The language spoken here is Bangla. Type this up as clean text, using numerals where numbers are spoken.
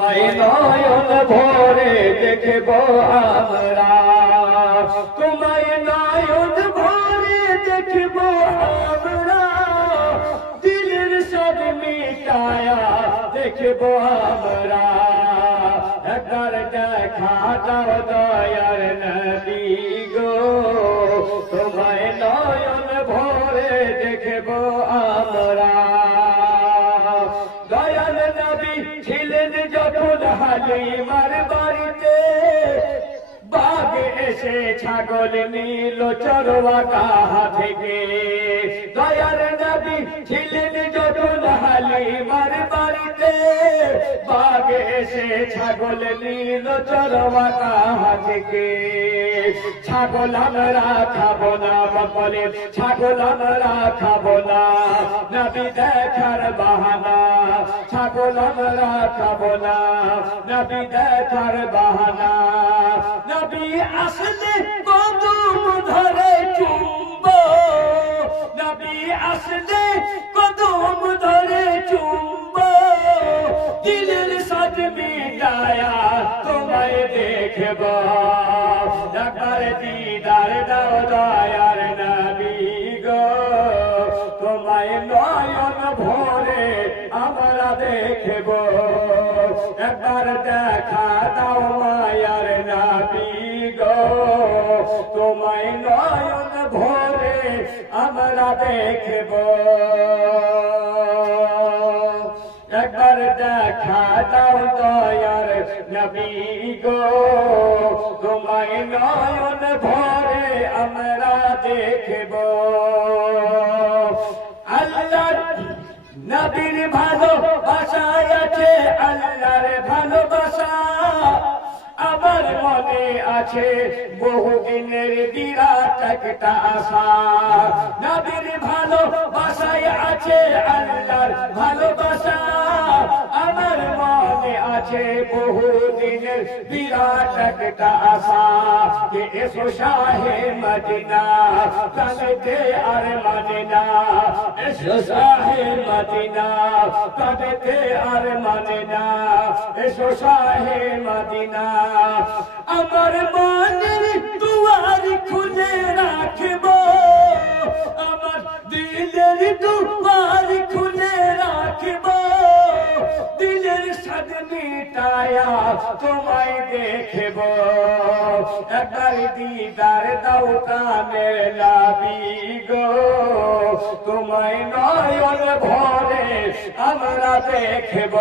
তোমায় নয়ন ভরে দেখব আমরা, তোমায় নয়ন ভরে দেখব আমরা, দিলের সব মিটায়া দেখব আমরা। একবার দেখা দাও দয়ার নবী গো, তোমায় নয়ন ভরে দেখব আমরা। দয়াল নবী ছিলেন যখন হালিমার বাড়িতে, বাঘ এসে ছাগল নিল চরওয়াকা থেকে। দয়াল নবী ছিলেন যখন হালিমার বাড়িতে, বাঘ এসে ছাগল নিল চরওয়াকা থেকে। ছাগল আমরা খাবো না, বলে ছাগল আমরা খাবো না, নবী দেখার বাহানা। ছাগল আমরা খাবো না, নবী দেখার বাহানা। নবী আসলে কদম ধরে চুম্ব, নবী আসলে কদম ধরে চুম্ব, দিলের সাথ মিটায়া তোমায় দেখব। একবার দিদার দাও দয়ার নবী গো, তোমায় নয়ন ভরে আমরা দেখব। একবার দেখা দাও মায়ার নবী গো, তোমায় নয়ন ভরে আমরা দেখব। একবার দেখা দাও দয়ার নবী গো, তোমায় নয়ন ভরে আমরা দেখব। আল্লাহর নবীর ভালোবাসায় আছে আল্লাহর ভালোবাসা, আমার মনে আছে বহুদিনের বিরাট একটা আশা। নবীর ভালোবাসায় আছে আল্লাহর ভালোবাসা, আমার মনে আছে বহুদিনের বিরাট একটা আশা। যে এসো শাহে মদিনা, কাঁদতে আর মানে না। এসো শাহে মদিনা, কাঁদতে আর মানে না। এসো শাহে মদিনা, আমার মনের দুয়ার খুলে রাখব, আমার দিলের দুয়ার খুলে রাখব। দিলের সাথ মিটায়া তোমায় দেখব। একবার দিদার দাও কানের নবী গো, তোমায় নয়ন ভরে আমরা দেখব।